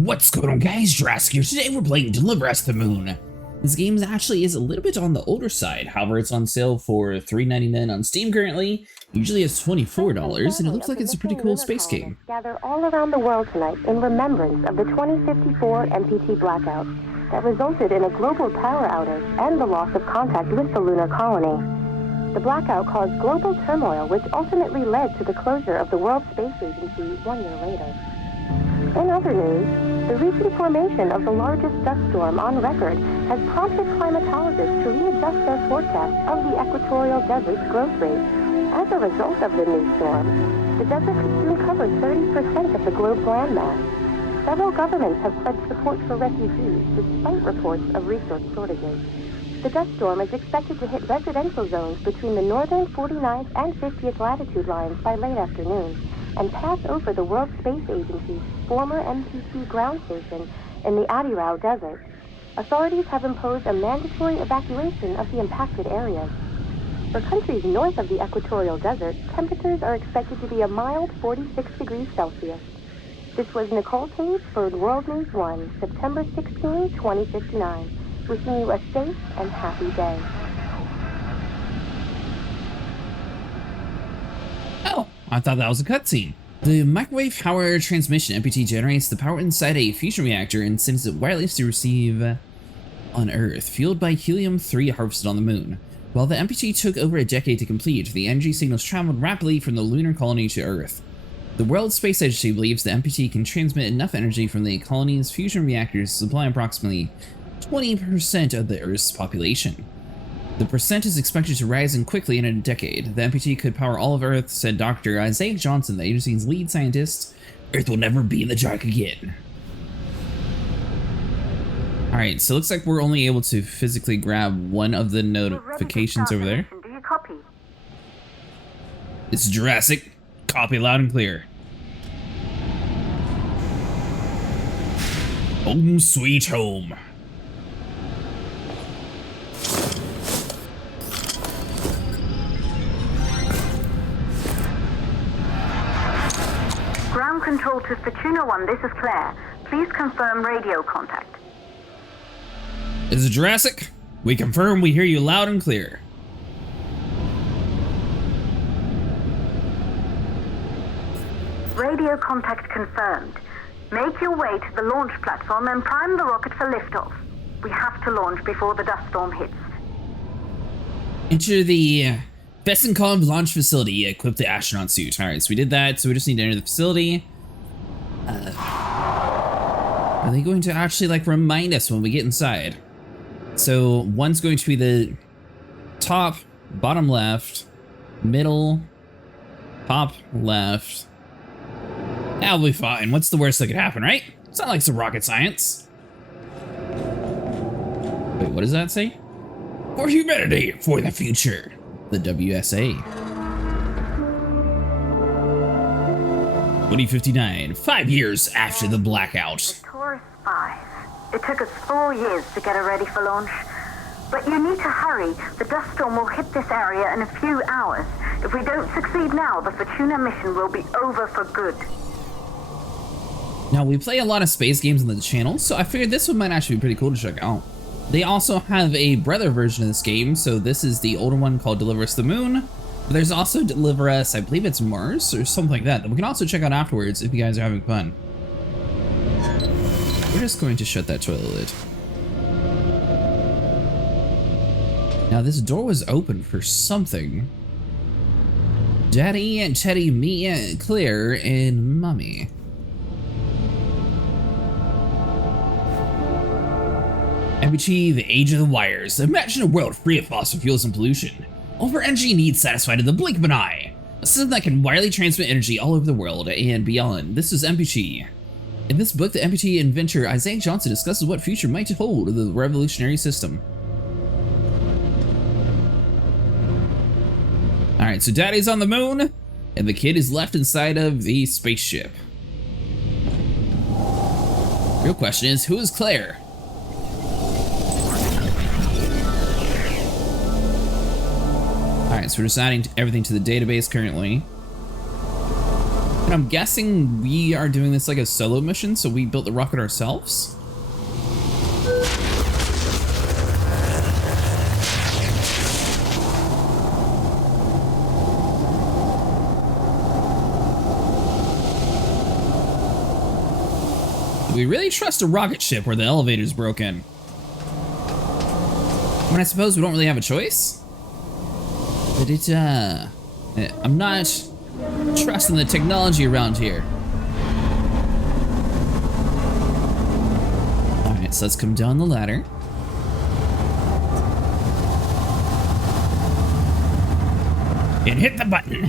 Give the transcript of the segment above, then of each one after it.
What's going on, guys? Jurassic here. Today we're playing Deliver Us the Moon. This game actually is a little bit on the older side. However, it's on sale for $3.99 on Steam currently. Usually it's $24, and it looks like it's a pretty cool space game. Gather all around the world tonight in remembrance of the 2054 MPT blackout that resulted in a global power outage and the loss of contact with the lunar colony. The blackout caused global turmoil, which ultimately led to the closure of the World Space Agency 1 year later. In other news, the recent formation of the largest dust storm on record has prompted climatologists to readjust their forecast of the equatorial desert's growth rate. As a result of the new storm, the desert could soon cover 30% of the globe's landmass. Several governments have pledged support for refugees, despite reports of resource shortages. The dust storm is expected to hit residential zones between the northern 49th and 50th latitude lines by late afternoon, and pass over the World Space Agency's former MPT ground station in the Adirau Desert. Authorities have imposed a mandatory evacuation of the impacted areas. For countries north of the equatorial desert, temperatures are expected to be a mild 46 degrees Celsius. This was Nicole Tate for World News 1, September 16, 2059. Wishing you a safe and happy day. Oh, I thought that was a cutscene. The microwave power transmission MPT generates the power inside a fusion reactor and sends it wireless to receive on Earth, fueled by helium-3 harvested on the moon. While the MPT took over a decade to complete, the energy signals traveled rapidly from the lunar colony to Earth. The World Space Agency believes the MPT can transmit enough energy from the colony's fusion reactors to supply approximately 20% of the Earth's population. The percent is expected to rise quickly in a decade. The MPT could power all of Earth, said Dr. Isaac Johnson, the agency's lead scientist. Earth will never be in the dark again. Alright, so it looks like we're only able to physically grab one of the notifications over there. Do you copy? It's Jurassic. Copy loud and clear. Home sweet home. Ground control to Fortuna 1, this is Claire. Please confirm radio contact. Is it Jurassic? We confirm we hear you loud and clear. Radio contact confirmed. Make your way to the launch platform and prime the rocket for liftoff. We have to launch before the dust storm hits. Enter the best-in-class launch facility. Equip the astronaut suit. Alright, so we did that, so we just need to enter the facility. Are they going to actually, like, remind us when we get inside? So, one's going to be the top, bottom left, middle, top left. That'll be fine. What's the worst that could happen, right? It's not like some rocket science. Wait, what does that say? For humanity, for the future. The WSA. 2059, 5 years after the blackout. The Taurus 5. It took us 4 years to get it ready for launch. But you need to hurry. The dust storm will hit this area in a few hours. If we don't succeed now, the Fortuna mission will be over for good. Now, we play a lot of space games on the channel, so I figured this one might actually be pretty cool to check out. They also have a brother version of this game, so this is the older one called Deliver Us the Moon. But there's also Deliver Us, I believe it's Mars, or something like that we can also check out afterwards if you guys are having fun. We're just going to shut that toilet lid. Now, this door was open for something. Daddy and Teddy, me and Claire, and Mommy. MPT, the age of the wires. Imagine a world free of fossil fuels and pollution. All of our energy needs satisfied in the blink of an eye. A system that can wirely transmit energy all over the world and beyond. This is MPT. In this book, the MPT inventor Isaac Johnson discusses what future might hold of the revolutionary system. Alright, so Daddy's on the moon, and the kid is left inside of the spaceship. Real question is, who is Claire? Alright, so we're just adding everything to the database currently. And I'm guessing we are doing this like a solo mission, so we built the rocket ourselves. Do we really trust a rocket ship where the elevator's broken? I mean, I suppose we don't really have a choice. But I'm not trusting the technology around here. Alright, so let's come down the ladder. And hit the button.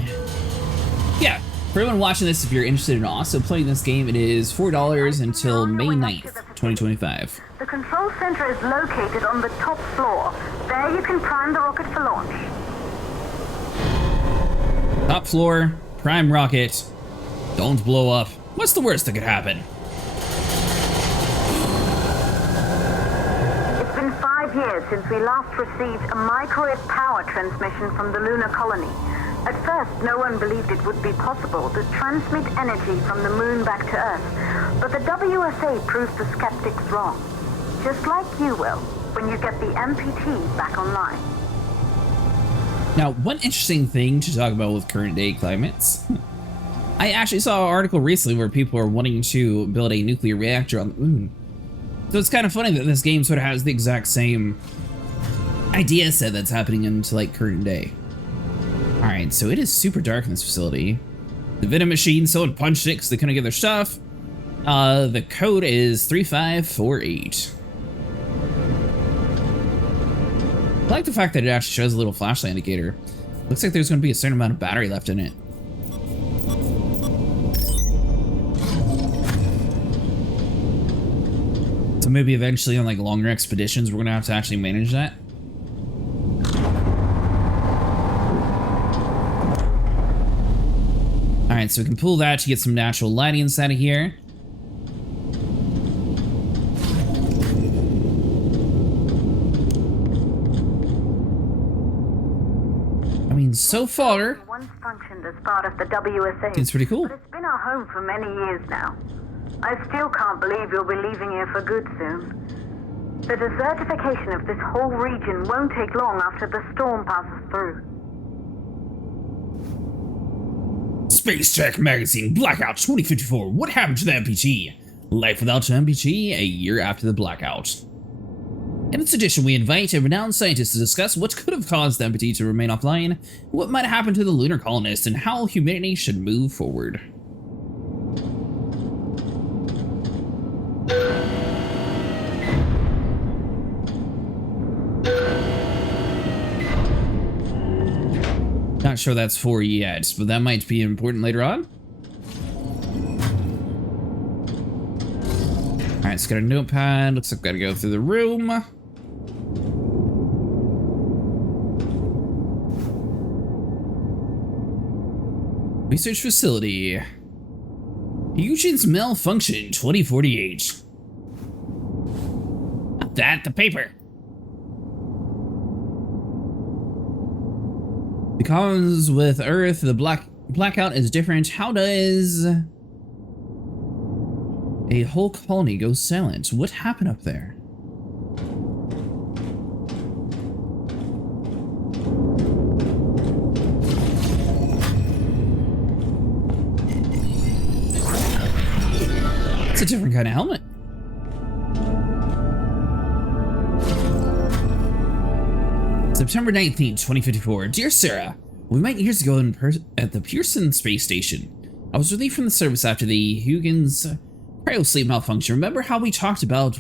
Yeah, for everyone watching this, if you're interested in also playing this game, it is $4 until May 9th, 2025. The control center is located on the top floor. There you can prime the rocket for launch. Top floor, prime rocket. Don't blow up. What's the worst that could happen? It's been 5 years since we last received a microwave power transmission from the lunar colony. At first, no one believed it would be possible to transmit energy from the moon back to Earth. But the WSA proved the skeptics wrong. Just like you will, when you get the MPT back online. Now, one interesting thing to talk about with current day climates. I actually saw an article recently where people are wanting to build a nuclear reactor on the moon. So it's kind of funny that this game sort of has the exact same idea set that's happening into like current day. Alright, so it is super dark in this facility. The vending machine, someone punched it because they couldn't get their stuff. The code is 3548. I like the fact that it actually shows a little flashlight indicator. Looks like there's going to be a certain amount of battery left in it. So maybe eventually on like longer expeditions, we're going to actually manage that. Alright, so we can pull that to get some natural lighting inside of here. I mean, so far, Once functioned as part of the WSA. it's pretty cool. But it's been our home for many years now. I still can't believe you'll be leaving here for good soon. The desertification of this whole region won't take long after the storm passes through. Space Tech Magazine Blackout 2054. What happened to the MPT? Life without the MPT, a year after the blackout. In this edition, we invite a renowned scientist to discuss what could have caused the MPT to remain offline, what might have happened to the lunar colonists, and how humanity should move forward. Not sure that's for yet, but that might be important later on. Alright, so got a notepad. Looks like I've got to go through the room. Research facility. Fusion's malfunction 2048. Not that, the paper. Because with Earth, the blackout is different. How does a whole colony go silent? What happened up there? It's a different kind of helmet. September 19th, 2054. Dear Sarah, we met years ago at the Pearson space station. I was relieved from the service after the Huygens cryosleep malfunction. Remember how we talked about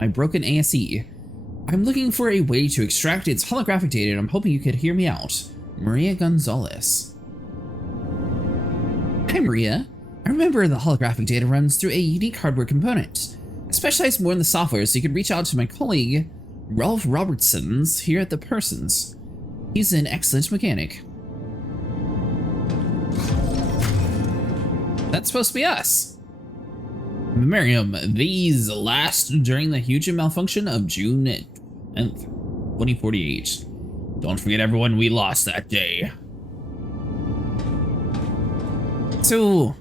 my broken ASE? I'm looking for a way to extract its holographic data, and I'm hoping you could hear me out. Maria Gonzalez. Hi, Maria. I remember the holographic data runs through a unique hardware component. I specialize more in the software, so you could reach out to my colleague, Ralph Robertson's, here at the Persons. He's an excellent mechanic. That's supposed to be us. Miriam, these last during the huge malfunction of June 10th, 2048. Don't forget everyone we lost that day. So,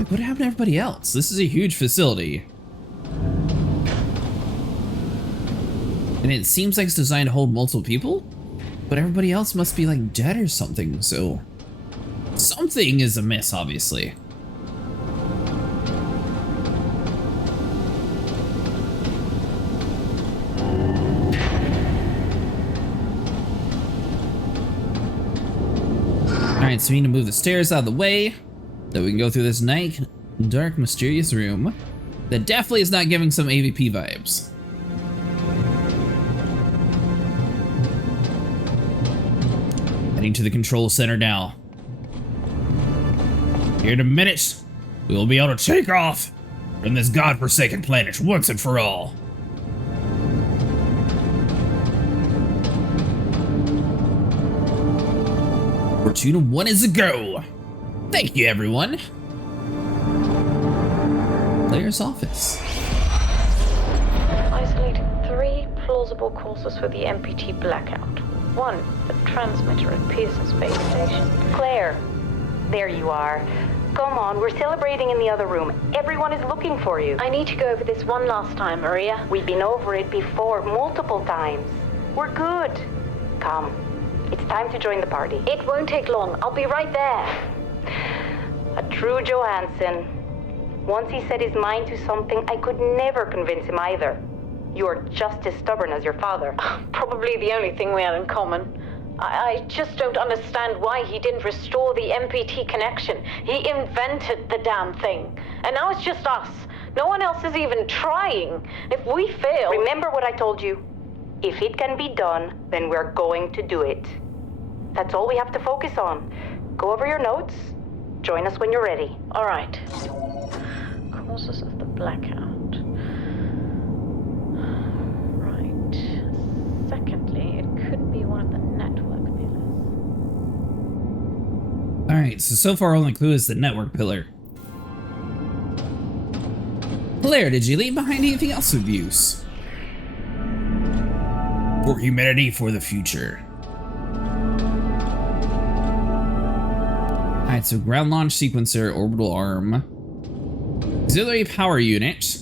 Like, what happened to everybody else? This is a huge facility. And it seems like it's designed to hold multiple people, but everybody else must be like dead or something, so something is amiss, obviously. Alright, so we need to move the stairs out of the way, so we can go through this night, dark, mysterious room that definitely is not giving some AVP vibes. Heading to the control center now. Here in a minute, we will be able to take off from this godforsaken planet once and for all. Fortuna 1 is a go. Thank you, everyone. Player's office. Isolated 3 plausible causes for the MPT blackout. 1, the transmitter at Pearson Space Station. Claire, there you are. Come on, we're celebrating in the other room. Everyone is looking for you. I need to go over this one last time, Maria. We've been over it before, multiple times. We're good. Come, it's time to join the party. It won't take long. I'll be right there. A true Johansson. Once he set his mind to something, I could never convince him either. You are just as stubborn as your father. Probably the only thing we have in common. I just don't understand why he didn't restore the MPT connection. He invented the damn thing. And now it's just us. No one else is even trying. If we fail... Remember what I told you. If it can be done, then we're going to do it. That's all we have to focus on. Go over your notes. Join us when you're ready. All right. Causes of the blackout. Right. Secondly, it could be one of the network pillars. Alright, so far only clue is the network pillar. Claire, did you leave behind anything else of use? For humanity, for the future. Alright, so ground launch sequencer, orbital arm, auxiliary power unit,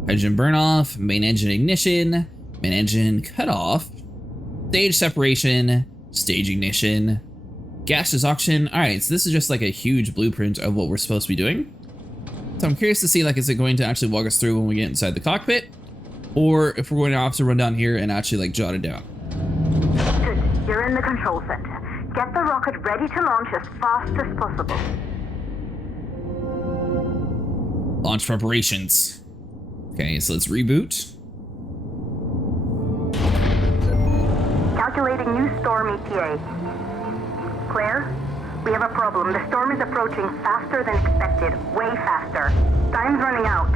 hydrogen burn off, main engine ignition, main engine cut off, stage separation, stage ignition, gaseous oxygen. Alright, so this is just like a huge blueprint of what we're supposed to be doing. So I'm curious to see, like, is it going to actually walk us through when we get inside the cockpit? Or if we're going to have to run down here and actually, like, jot it down. Good. You're in the control center. Get the rocket ready to launch as fast as possible. Launch preparations. Okay, so let's reboot. Calculating new storm ETA. Claire, we have a problem. The storm is approaching faster than expected. Way faster. Time's running out.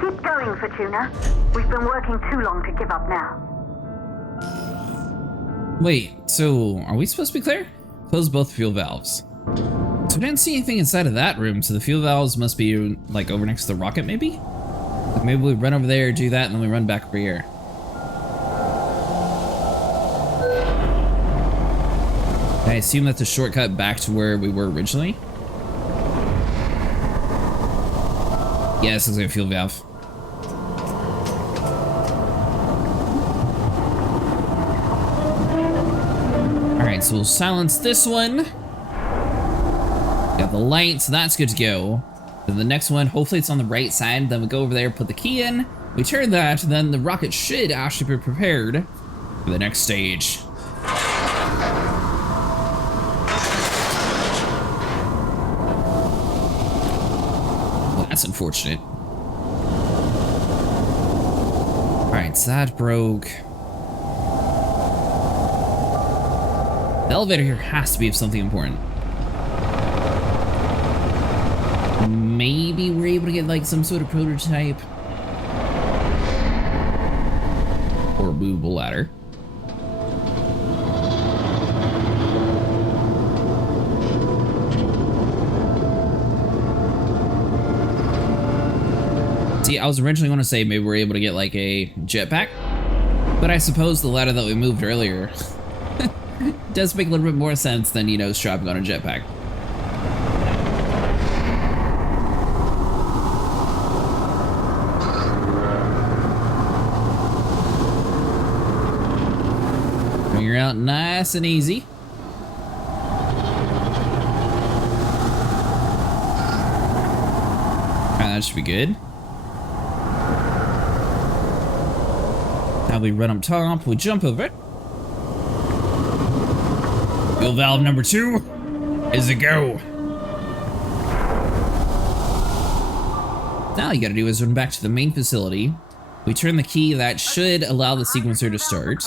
Keep going, Fortuna. We've been working too long to give up now. Wait, so are we supposed to be clear? Close both fuel valves. So I didn't see anything inside of that room, so the fuel valves must be like over next to the rocket, maybe? Like maybe we run over there, do that, and then we run back over here. I assume that's a shortcut back to where we were originally. Yeah, this looks like a fuel valve. Alright, so we'll silence this one. Got the light, so that's good to go. Then the next one, hopefully it's on the right side. Then we go over there, put the key in. We turn that, then the rocket should actually be prepared for the next stage. Well, that's unfortunate. Alright, so that broke. The elevator here has to be of something important. Maybe we're able to get like some sort of prototype. Or a movable ladder. See, I was originally going to say maybe we're able to get like a jetpack. But I suppose the ladder that we moved earlier does make a little bit more sense than, you know, strapping on a jetpack. out nice and easy. That should be good. Now we run up top, we jump over it. Fuel valve number 2 is a go. Now all you gotta do is run back to the main facility. We turn the key that should allow the sequencer to start.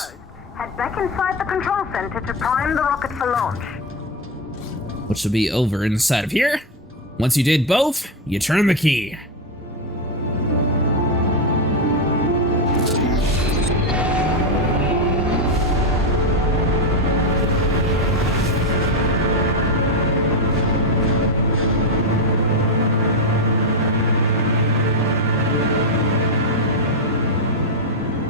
Head back inside the control center to prime the rocket for launch. Which will be over inside of here. Once you did both, you turn the key.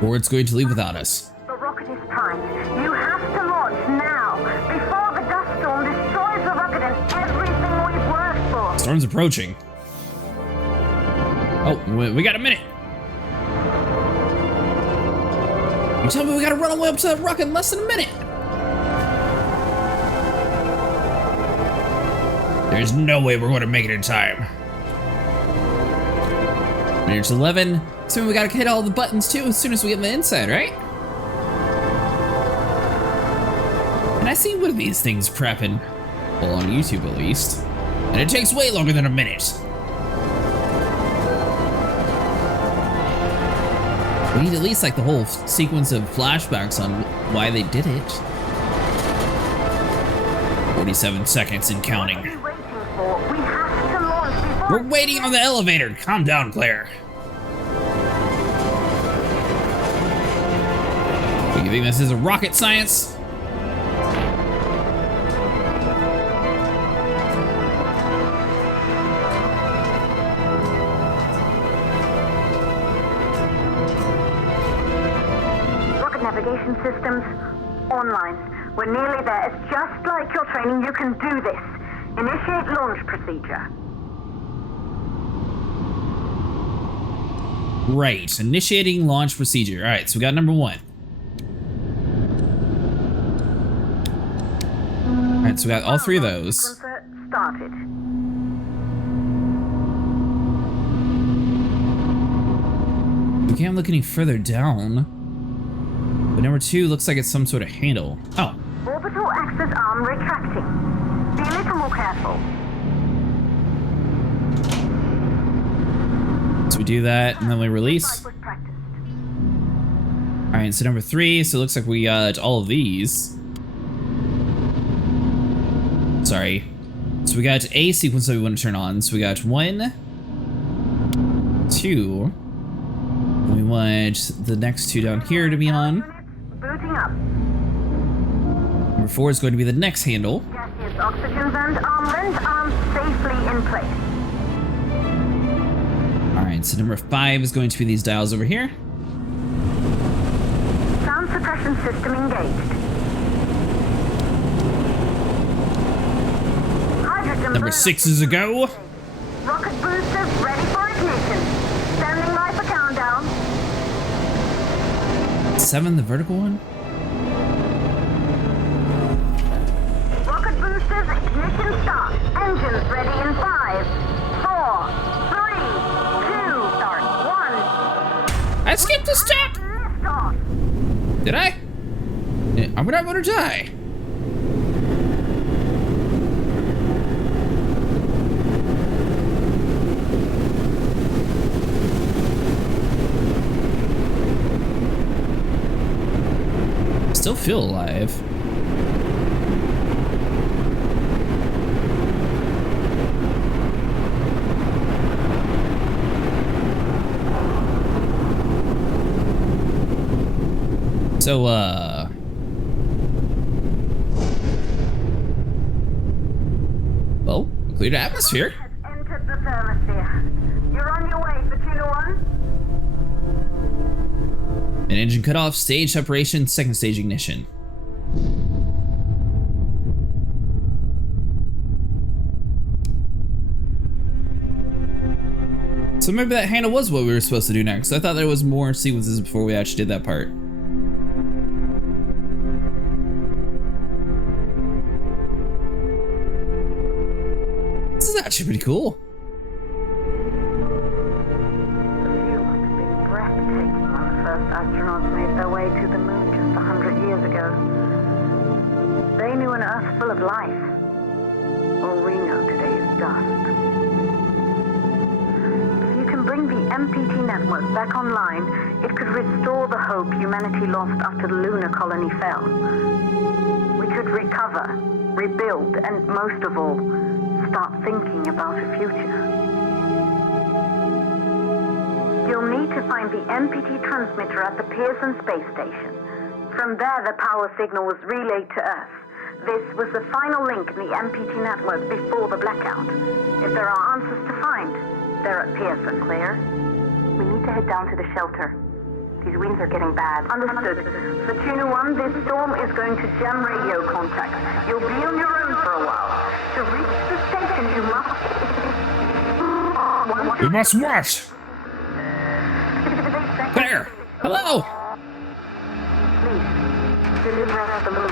Or it's going to leave without us. The rocket is primed. You have to launch now, before the dust storm destroys the rocket and everything we've worked for. Storm's approaching. Oh, we got a minute. You tell me we gotta run all the way up to that rocket in less than a minute. There's no way we're going to make it in time. Minute's 11. So we gotta hit all the buttons too as soon as we get on the inside, right? And I see one of these things prepping, well, on YouTube at least, and it takes way longer than a minute. We need at least like the whole sequence of flashbacks on why they did it. 47 seconds and counting. What are you waiting for? We have to launch before... We're waiting on the elevator. Calm down, Claire. You think this is a rocket science? Rocket navigation systems online. We're nearly there. It's just like your training. You can do this. Initiate launch procedure. Right, initiating launch procedure. All right, so we got number 1. All right, so we got all 3 of those. Started. We can't look any further down. But number 2 looks like it's some sort of handle. Oh. Orbital access arm retracting. Be a little more careful. So we do that and then we release. All right, so number 3, so it looks like we got all of these. Sorry. So we got a sequence that we want to turn on. So we got 1, 2. And we want the next 2 down here to be on. Booting up. Number 4 is going to be the next handle. Gaseous oxygen vent arms safely in place. Alright, so number 5 is going to be these dials over here. Sound suppression system engaged. Hydrogen Number 6 is a go. Rocket boosters ready for ignition. Standing by for countdown. 7, the vertical one. Rocket boosters ignition start. Engines ready in 5, 4, 3, 2, start 1. I skipped a step! Lift off. Did I? I'm not gonna die. Still feel alive. So, well, cleared atmosphere. Has entered the thermosphere. You're on your way, Fortuna 1. An engine cutoff, stage separation, second stage ignition. So maybe that handle was what we were supposed to do next. I thought there was more sequences before we actually did that part. actually pretty cool. The view must have been breathtaking when the first astronauts made their way to the moon just 100 years ago. They knew an Earth full of life. All we know today is dust. If you can bring the MPT network back online, it could restore the hope humanity lost after the lunar colony fell. We could recover, rebuild, and most of all, start thinking about a future. You'll need to find the MPT transmitter at the Pearson space station. From there, the power signal was relayed to Earth. This was the final link in the MPT network before the blackout. If there are answers to find, they're at Pearson. Clear? We need to head down to the shelter. These winds are getting bad. Understood. For Tuna 1, this storm is going to jam radio contact. You'll be on your own for a while. To reach the station, you must... We must watch! Claire! Hello! Please, deliver us the moon.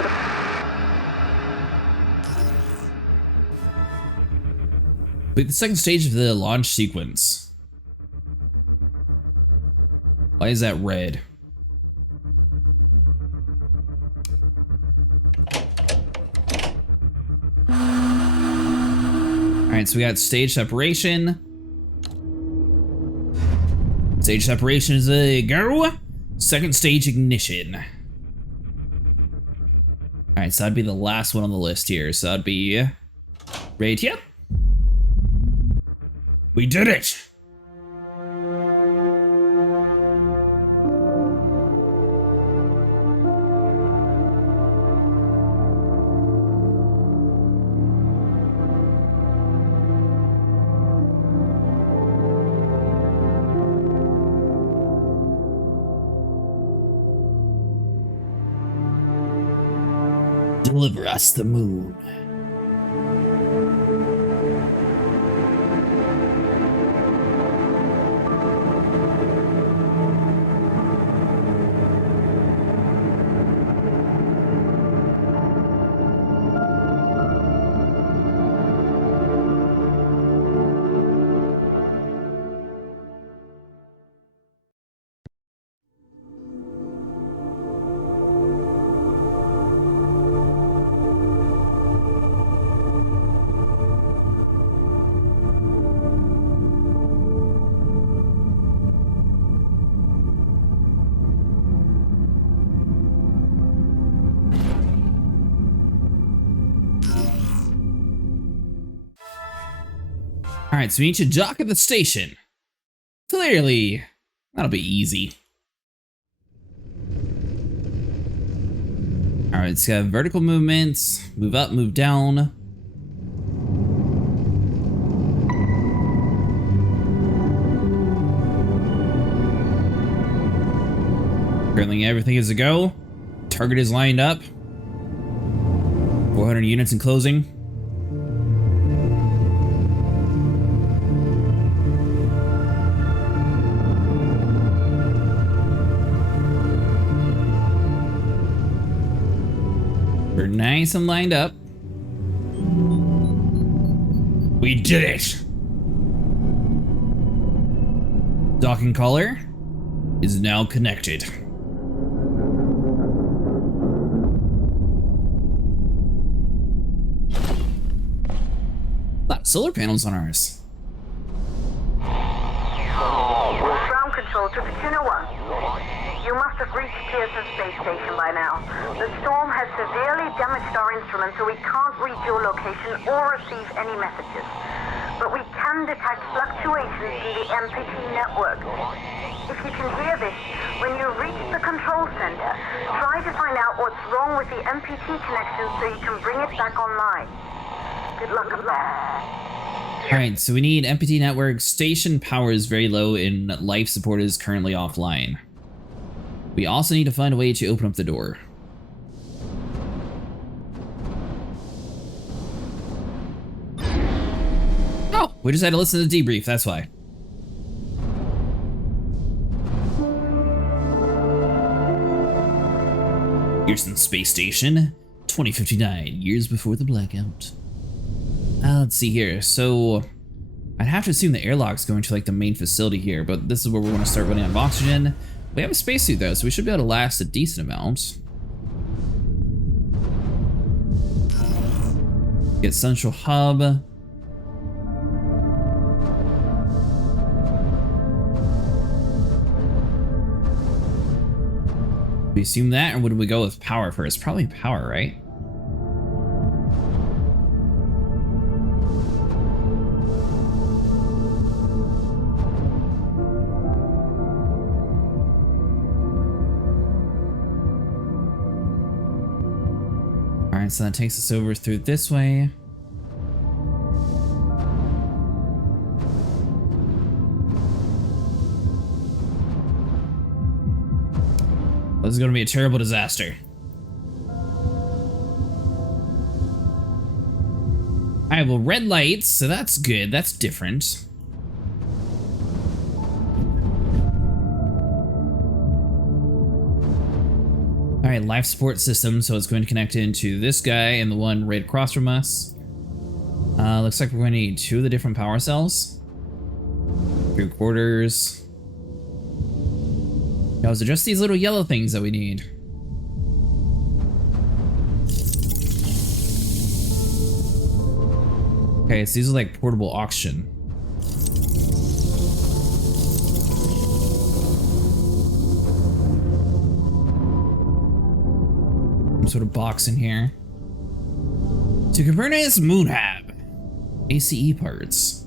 Wait, the second stage of the launch sequence. Why is that red? Alright, so we got stage separation. Stage separation is a go. Second stage ignition. Alright, so that'd be the last one on the list here. So that'd be right here. We did it! Deliver us the moon. Alright, so we need to dock at the station. Clearly, that'll be easy. Alright, it's got vertical movements, move up, move down. Currently everything is a go. Target is lined up. 400 units in closing. We're nice and lined up. We did it! Docking collar is now connected. A lot of solar panels on ours. Ground control to Fortuna 1. You must have reached Pearson Space Station by now. The storm has severely damaged our instruments, so we can't reach your location or receive any messages. But we can detect fluctuations in the MPT network. If you can hear this, when you reach the control center, try to find out what's wrong with the MPT connection so you can bring it back online. Good luck with that. Alright, so we need MPT network. Station power is very low and life support is currently offline. We also need to find a way to open up the door. Oh, we just had to listen to the debrief, that's why. Pearson Space Station, 2059, years before the blackout. Let's see here. So I'd have to assume the airlock's going to like the main facility here, but this is where we're going to start running out of oxygen. We have a spacesuit though, so we should be able to last a decent amount. Get central hub. We assume that, or would we go with power first? Probably power, right? Alright, so that takes us over through this way. This is going to be a terrible disaster. Alright, well, red lights, so that's good. That's different. Alright, life support system, so it's going to connect into this guy and the one right across from us. Looks like we're going to need 2 of the different power cells. 3 quarters. Now, is it just these little yellow things that we need? Okay, so these are like portable oxygen. Some sort of box in here. To Copernicus Moonhab. ACE parts.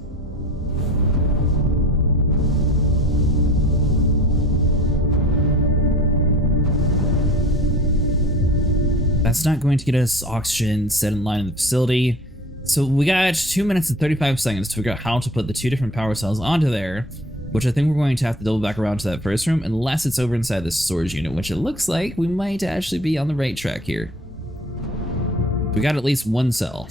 That's not going to get us oxygen set in line in the facility. So we got 2 minutes and 35 seconds to figure out how to put the 2 different power cells onto there, which I think we're going to have to double back around to that first room unless it's over inside this storage unit, which it looks like we might actually be on the right track here. We got at least 1 cell.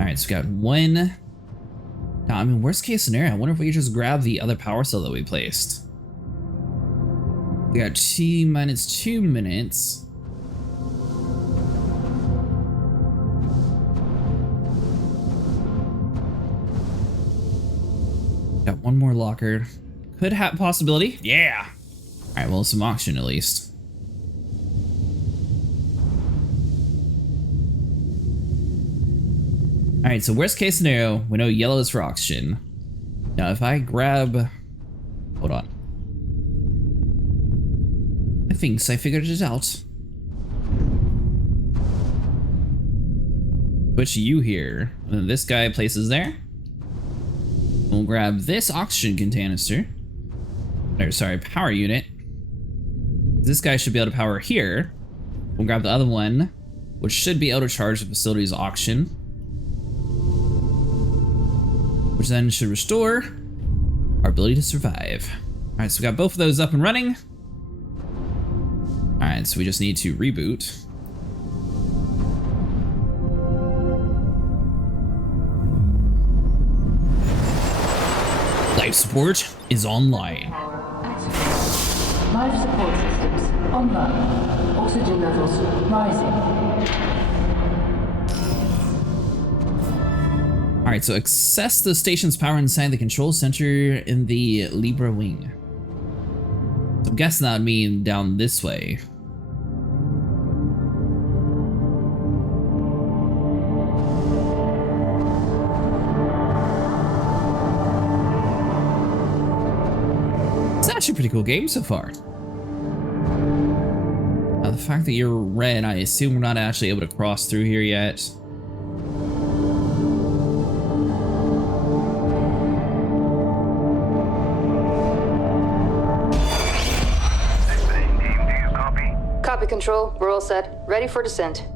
Alright, so we got 1. Now, I mean, worst case scenario, I wonder if we could just grab the other power cell that we placed. We got T minus 2 minutes. Got 1 more locker. Could have possibility. Yeah. All right, well, some oxygen at least. All right, so worst case scenario, we know yellow is for oxygen. Now, if I grab, hold on. I think I figured it out. Put you here, and then this guy places there. We'll grab this oxygen canister. Or sorry, power unit. This guy should be able to power here. We'll grab the other one, which should be able to charge the facility's oxygen. Which then should restore our ability to survive. All right, so we got both of those up and running. All right, so we just need to reboot. Life support is online. Life support systems online. Oxygen levels rising. All right, so access the station's power inside the control center in the Libra wing. So I'm guessing that would mean down this way. It's actually a pretty cool game so far. Now, the fact that you're red, I assume we're not actually able to cross through here yet. Control, we're all set. Ready for descent.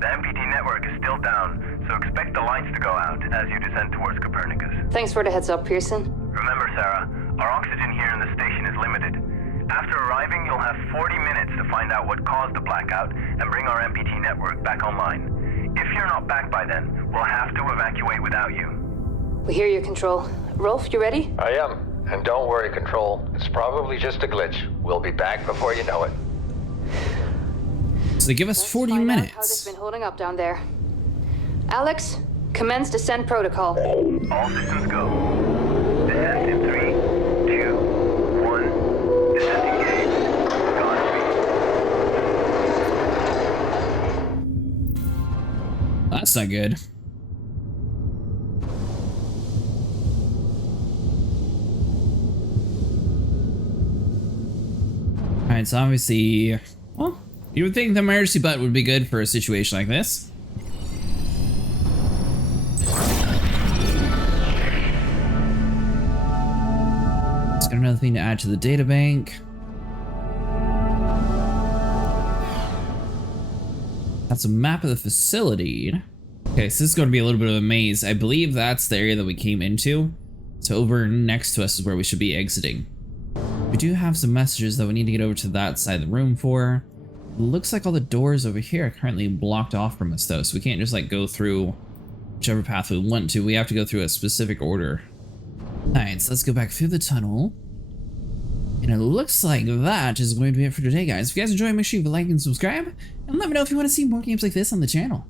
The MPT network is still down, so expect the lights to go out as you descend towards Copernicus. Thanks for the heads up, Pearson. Remember, Sarah, our oxygen here in the station is limited. After arriving, you'll have 40 minutes to find out what caused the blackout and bring our MPT network back online. If you're not back by then, we'll have to evacuate without you. We hear you, Control. Rolf, you ready? I am. And don't worry, Control. It's probably just a glitch. We'll be back before you know it. So they give us 40 Find out minutes. how this been holding up down there. Alex, commence descent protocol. All systems go. Descent in 3, 2, 1. Descent engaged. Godspeed. That's not good. Alright, so obviously, well, you would think the emergency button would be good for a situation like this. Just got another thing to add to the data bank. That's a map of the facility. Okay, so this is going to be a little bit of a maze. I believe that's the area that we came into. So over next to us is where we should be exiting. We do have some messages that we need to get over to that side of the room for. It looks like all the doors over here are currently blocked off from us though, so we can't just like go through whichever path we want to. We have to go through a specific order. Alright, so let's go back through the tunnel. And it looks like that is going to be it for today, guys. If you guys enjoy, make sure you like and subscribe. And let me know if you want to see more games like this on the channel.